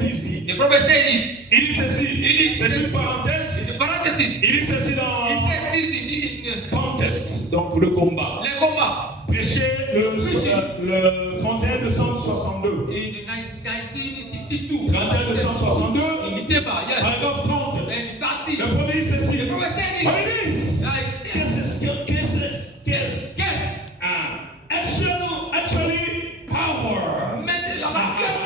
prophète dit, The prophet said this. il dit ceci, Il dit- c'est une parenthèse, The parenthesis. il dit ceci He dans said this in contest, donc le combat. les combats Prêché le 31 décembre 62. in 1962. 31 décembre 62, In December, yes. paragraphe 30. And 30. Le premier dit ceci. The prophet said this. Police! Like, Qu'est-ce? yes. Actually, power. Mais la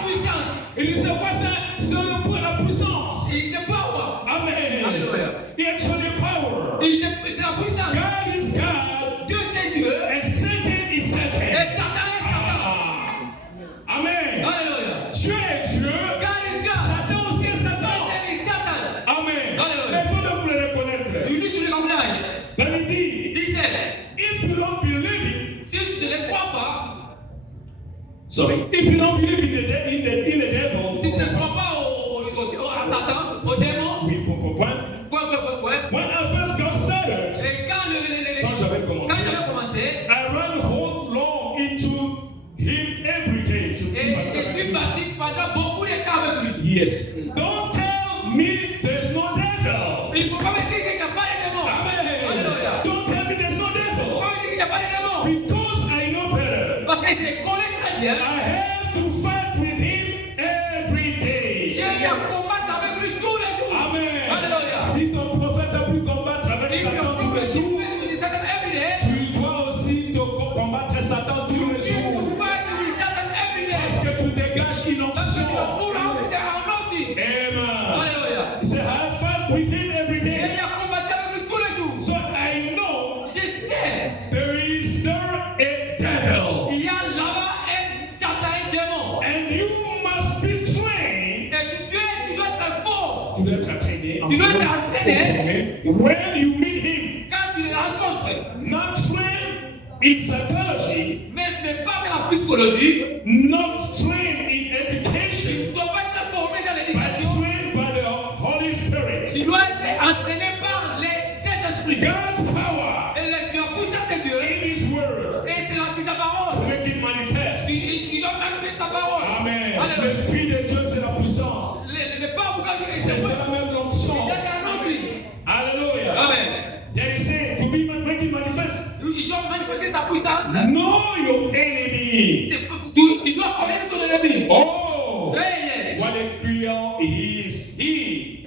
puissance. Il dit c'est quoi ça? C'est la puissance. C'est le power. Amen. Alléluia. He actually power. C'est la puissance. God is God. Dieu c'est Dieu. And Satan is Et Satan. Satan est Satan. Amen. Alléluia. Dieu est Dieu. God is God. Satan aussi est Satan. Satan is Satan. Amen. Alléluia. Mais il faut donc le reconnaître. You need to recognize. Ben il dit, He said, if you don't believe it, si tu ne le crois pas, if you don't believe in the devil, si tu ne crois pas à Satan, au démon, oui, point. point. When I first got started, Et quand j'avais commencé, commencé, I ran whole long into him every day. et je suis parti pendant beaucoup de temps avec lui. Yes. Don't tell me there's no devil. Il ne faut pas me dire qu'il n'y a pas de démon. Amen. Alléluia. Don't tell me there's no Il ne faut devil. pas me dire qu'il n'y a pas de démon. Because I know better. Parce que je connais très bien. I have to fight with him every day. J'ai eu à combattre avec lui tous les jours. Amen. Alléluia. Si ton prophète a pu combattre avec If Satan your tous les prophet is jours, fighting with Satan every day, tu dois aussi combattre Satan tous you les need to jours. fight with Satan every day. Parce que tu dégages une Parce que tu onction. vas pour out the anointing. Amen. Alléluia. He said, I fight with him every J'ai day. eu à combattre avec lui tous les jours. So I know Je sais, there is there a devil. il y a là-bas un Satan, un démon. And you must be trained. Et tu dois être fort. Tu dois être entraîné. Tu dois être entraîné. When you meet him, Quand tu le rencontres, not trained in psychology, mais pas dans la psychologie, not trained in tu education, ne dois pas être formé dans but l'éducation. trained by the Holy Spirit. Tu dois être entraîné par les Saint-Esprit. God's power Et la puissance de Dieu. in His Word Et c'est sa to parole. make it manifest. Il doit manifester sa parole. Amen. Alléluia. L'Esprit de Dieu, c'est la puissance. Le pas pourquoi Dieu C'est la même il onction. y a un autre. Hallelujah. Amen. There is saying to be make it manifest. Il doit manifester sa puissance. Know your enemy. Tu dois connaître ton ennemi. Oh, Hey, yes. what a cruel he is. He.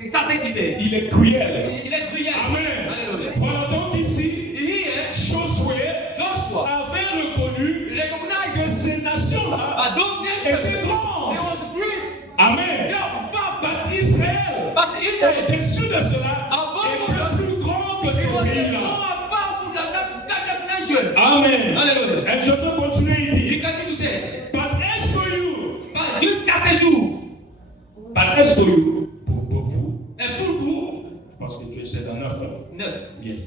C'est ça ce qu'il est. Il est cruel. Il est cruel. Amen. Alléluia. Voilà donc ici, Il Josué Joshua avait reconnu recognized que ces nations-là that those nations étaient they grandes. was great. Amen. Yeah, But Israël, but Israel au-dessus de cela, était plus grand que ce was pays-là. more powerful than that nation. Amen. Alléluia. Et Josué continue, il Il dit, continue de dire, but as for you, jusqu'à ce jour, but as for you, pour vous, et pour vous, je pense que tu essaies dans 9 heures. 9. Yes.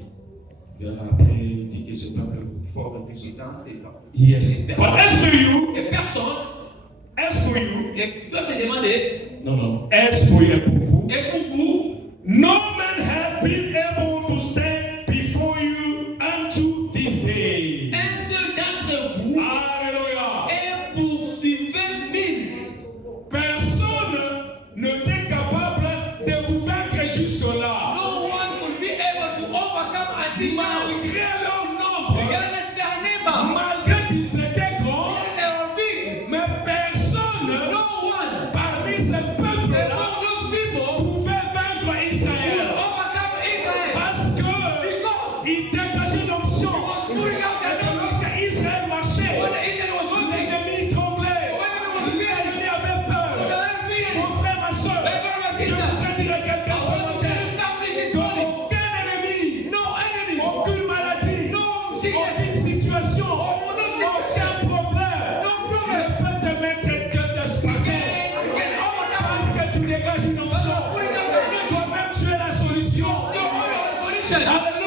Après, il dit que ce peuple fort et puissant. Et Yes. But as for you, et tu dois te demander, no. As for you, pour vous, et pour vous, no man has been able to stand before you unto this day. un seul d'entre vous Alléluia. est poursuivi 1000. Personne n'était capable de vous vaincre jusque-là. No one could be able to overcome until now. Malgré leur nombre, Regardless their neighbor. malgré qu'ils étaient grands, They were big. mais personne No one parmi ces peuples-là among those people pouvait vaincre could Israël. overcome Israel. Parce que Because il dégageait une option. he was putting out Et their que numbers. lorsque Israël marchait, When Israel was working, l'ennemi tremblait. L'ennemi avait peur. Mon frère, ma soeur, je voudrais dire à quelqu'un ce matin, aucun ennemi, no enemy, aucune maladie, aucune situation, aucun problème ne peut te mettre que de ce matin. Parce que tu dégages une option. Toi-même, tu es la solution. Alléluia.